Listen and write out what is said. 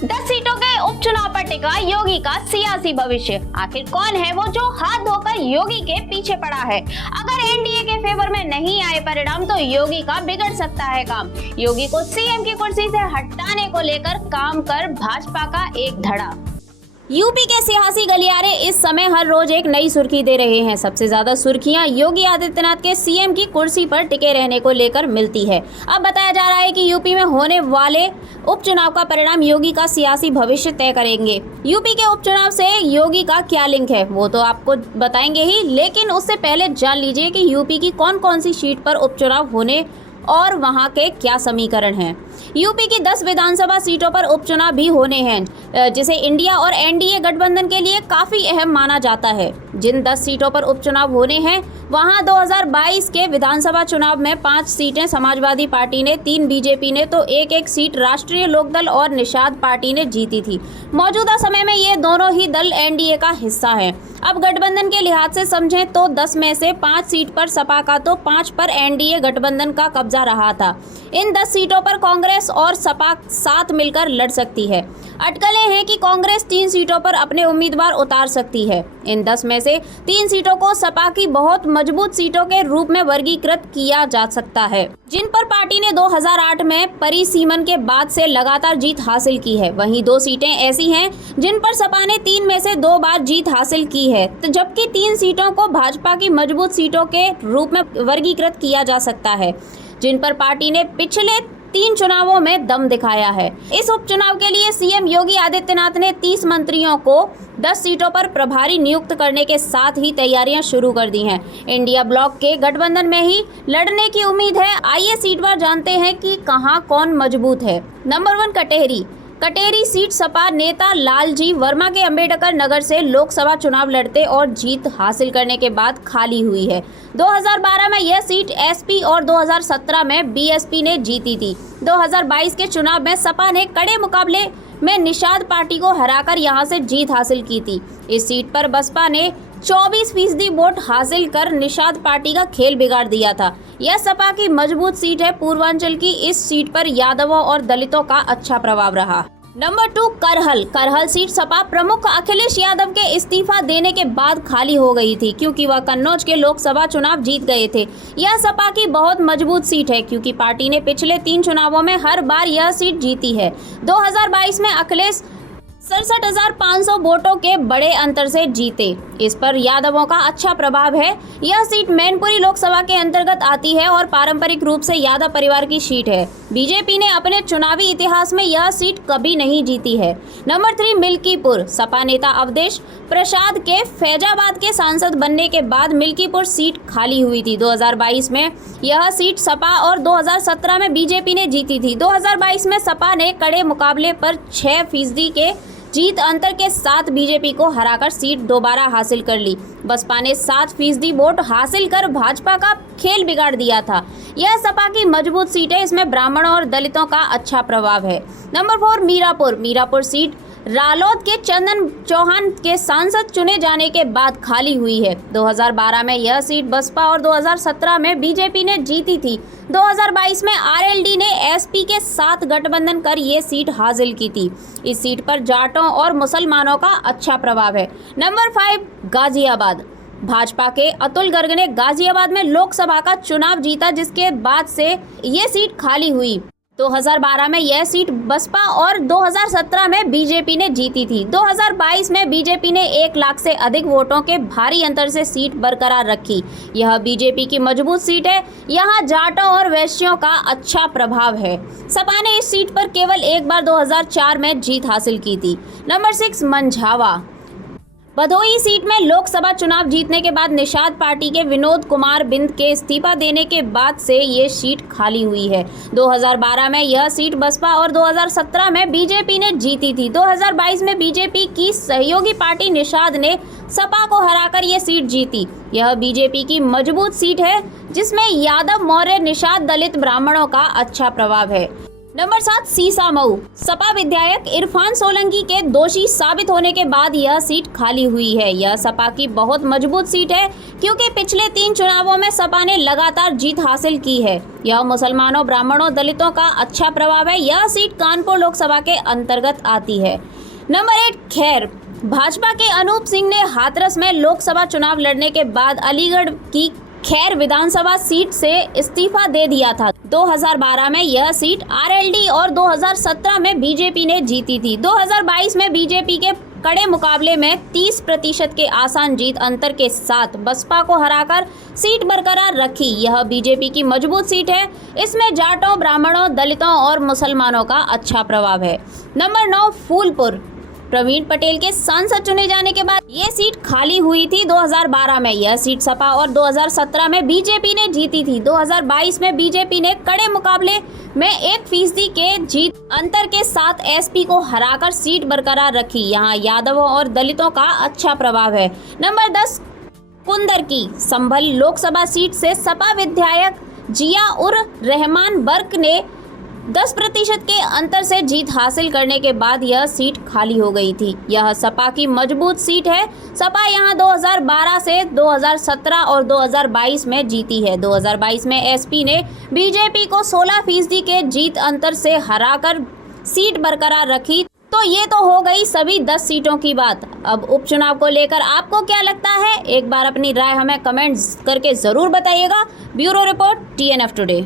10 सीटों के उपचुनाव पर टिका योगी का सियासी भविष्य। आखिर कौन है वो जो हाथ धोकर योगी के पीछे पड़ा है? अगर एनडीए के फेवर में नहीं आए परिणाम तो योगी का बिगड़ सकता है काम। योगी को सीएम की कुर्सी से हटाने को लेकर काम कर भाजपा का एक धड़ा। यूपी के सियासी गलियारे इस समय हर रोज एक नई सुर्खी दे रहे हैं। सबसे ज्यादा सुर्खियां योगी आदित्यनाथ के सीएम की कुर्सी पर टिके रहने को लेकर मिलती है। अब बताया जा रहा है कि यूपी में होने वाले उपचुनाव का परिणाम योगी का सियासी भविष्य तय करेंगे। यूपी के उपचुनाव से योगी का क्या लिंक है वो तो आपको बताएंगे ही, लेकिन उससे पहले जान लीजिए कि यूपी की कौन कौन सी सीट पर उपचुनाव होने और वहां के क्या समीकरण हैं। यूपी की 10 विधानसभा सीटों पर उपचुनाव भी होने हैं, जिसे इंडिया और एनडीए गठबंधन के लिए काफी अहम माना जाता है। जिन 10 सीटों पर उपचुनाव होने हैं वहां 2022 के विधानसभा चुनाव में 5 सीटें समाजवादी पार्टी ने, 3 बीजेपी ने तो एक सीट राष्ट्रीय लोकदल और निषाद पार्टी ने जीती थी। मौजूदा समय में ये दोनों ही दल एनडीए का हिस्सा हैं। अब गठबंधन के लिहाज से समझें तो 10 में से 5 सीट पर सपा का तो 5 पर एनडीए गठबंधन का कब्जा रहा था। इन 10 सीटों पर कांग्रेस और सपा साथ मिलकर लड़ सकती है। अटकलें हैं कि कांग्रेस 3 सीटों पर अपने उम्मीदवार उतार सकती है। इन 10 में से 3 सीटों को सपा की बहुत मजबूत सीटों के रूप में वर्गीकृत किया जा सकता है, जिन पर पार्टी ने 2008 में परिसीमन के बाद से लगातार जीत हासिल की है। वहीं 2 सीटें ऐसी हैं जिन पर सपा ने 3 में से 2 बार जीत हासिल की है, तो जबकि 3 सीटों को भाजपा की मजबूत सीटों के रूप में वर्गीकृत किया जा सकता है, जिन पर पार्टी ने पिछले 3 चुनावों में दम दिखाया है। इस उपचुनाव के लिए सीएम योगी आदित्यनाथ ने 30 मंत्रियों को 10 सीटों पर प्रभारी नियुक्त करने के साथ ही तैयारियां शुरू कर दी हैं। इंडिया ब्लॉक के गठबंधन में ही लड़ने की उम्मीद है। आइए सीटवार जानते हैं कि कहां कौन मजबूत है। नंबर 1 कटेरी सीट सपा नेता लालजी वर्मा के अंबेडकर नगर से लोकसभा चुनाव लड़ते और जीत हासिल करने के बाद खाली हुई है। 2012 में यह सीट एसपी और 2017 में बीएसपी ने जीती थी। 2022 के चुनाव में सपा ने कड़े मुकाबले में निषाद पार्टी को हराकर यहां से जीत हासिल की थी। इस सीट पर बसपा ने 24% वोट हासिल कर निषाद पार्टी का खेल बिगाड़ दिया था। यह सपा की मजबूत सीट है। पूर्वांचल की इस सीट पर यादवों और दलितों का अच्छा प्रभाव रहा। नंबर 2 करहल सीट सपा प्रमुख अखिलेश यादव के इस्तीफा देने के बाद खाली हो गई थी, क्योंकि वह कन्नौज के लोकसभा चुनाव जीत गए थे। यह सपा की बहुत मजबूत सीट है, क्योंकि पार्टी ने पिछले 3 चुनावों में हर बार यह सीट जीती है। 2022 में अखिलेश 67,500 वोटों के बड़े अंतर से जीते। इस पर यादवों का अच्छा प्रभाव है। यह सीट मैनपुरी लोकसभा के अंतर्गत आती है और पारंपरिक रूप से यादव परिवार की सीट है। बीजेपी ने अपने चुनावी इतिहास में यह सीट कभी नहीं जीती है। नंबर 3 मिल्कीपुर। सपा नेता अवधेश प्रसाद के फैजाबाद के सांसद बनने के बाद मिल्कीपुर सीट खाली हुई थी। 2022 में यह सीट सपा और 2017 में बीजेपी ने जीती थी। 2022 में सपा ने कड़े मुकाबले पर 6% के जीत अंतर के साथ बीजेपी को हराकर सीट दोबारा हासिल कर ली। बसपा ने 7% वोट हासिल कर भाजपा का खेल बिगाड़ दिया था। यह सपा की मजबूत सीट है। इसमें ब्राह्मणों और दलितों का अच्छा प्रभाव है। नंबर 4 मीरापुर सीट रालोद के चंदन चौहान के सांसद चुने जाने के बाद खाली हुई है। 2012 में यह सीट बसपा और 2017 में बीजेपी ने जीती थी। 2022 में आरएलडी ने एसपी के साथ गठबंधन कर ये सीट हासिल की थी। इस सीट पर जाटों और मुसलमानों का अच्छा प्रभाव है। नंबर 5 गाजियाबाद। भाजपा के अतुल गर्ग ने गाजियाबाद में लोकसभा का चुनाव जीता, जिसके बाद से ये सीट खाली हुई। 2012 में यह सीट बसपा और 2017 में बीजेपी ने जीती थी। 2022 में बीजेपी ने 1 लाख से अधिक वोटों के भारी अंतर से सीट बरकरार रखी। यह बीजेपी की मजबूत सीट है। यहाँ जाटों और वैश्यों का अच्छा प्रभाव है। सपा ने इस सीट पर केवल एक बार 2004 में जीत हासिल की थी। नंबर 6 मंझावा। भदोही सीट में लोकसभा चुनाव जीतने के बाद निषाद पार्टी के विनोद कुमार बिंद के इस्तीफा देने के बाद से ये सीट खाली हुई है। 2012 में यह सीट बसपा और 2017 में बीजेपी ने जीती थी। 2022 में बीजेपी की सहयोगी पार्टी निषाद ने सपा को हराकर ये सीट जीती। यह बीजेपी की मजबूत सीट है, जिसमें यादव, मौर्य, निषाद, दलित, ब्राह्मणों का अच्छा प्रभाव है। नंबर 7 सीसामऊ। सपा विधायक इरफान सोलंकी के दोषी साबित होने के बाद यह सीट खाली हुई है। यह सपा की बहुत मजबूत सीट है क्योंकि पिछले 3 चुनावों में सपा ने लगातार जीत हासिल की है। यह मुसलमानों, ब्राह्मणों, दलितों का अच्छा प्रभाव है। यह सीट कानपुर लोकसभा के अंतर्गत आती है। नंबर 8 खैर। भाजपा के अनूप सिंह ने हाथरस में लोकसभा चुनाव लड़ने के बाद अलीगढ़ की खैर विधानसभा सीट से इस्तीफा दे दिया था। 2012 में यह सीट आरएलडी और 2017 में बीजेपी ने जीती थी। 2022 में बीजेपी के कड़े मुकाबले में 30% के आसान जीत अंतर के साथ बसपा को हराकर सीट बरकरार रखी। यह बीजेपी की मजबूत सीट है। इसमें जाटों, ब्राह्मणों, दलितों और मुसलमानों का अच्छा प्रभाव है। नंबर 9 फूलपुर। प्रवीण पटेल के सांसद चुने जाने के बाद ये सीट खाली हुई थी 2012 में। यह सीट सपा और 2017 में बीजेपी ने जीती थी। 2022 में बीजेपी ने कड़े मुकाबले में 1% के जीत अंतर के साथ एसपी को हराकर सीट बरकरार रखी। यहाँ यादवों और दलितों का अच्छा प्रभाव है। नंबर 10 कुंदरकी। संभल लोकसभा सीट से सपा विधायक जिया उर रहमान बर्क ने 10% के अंतर से जीत हासिल करने के बाद यह सीट खाली हो गई थी। यह सपा की मजबूत सीट है। सपा यहां 2012 से 2017 और 2022 में जीती है। 2022 में एसपी ने बीजेपी को 16% के जीत अंतर से हराकर सीट बरकरार रखी। तो ये तो हो गई सभी 10 सीटों की बात। अब उपचुनाव को लेकर आपको क्या लगता है? एक बार अपनी राय हमें कमेंट्स करके जरूर बताइएगा। Bureau report TNF today.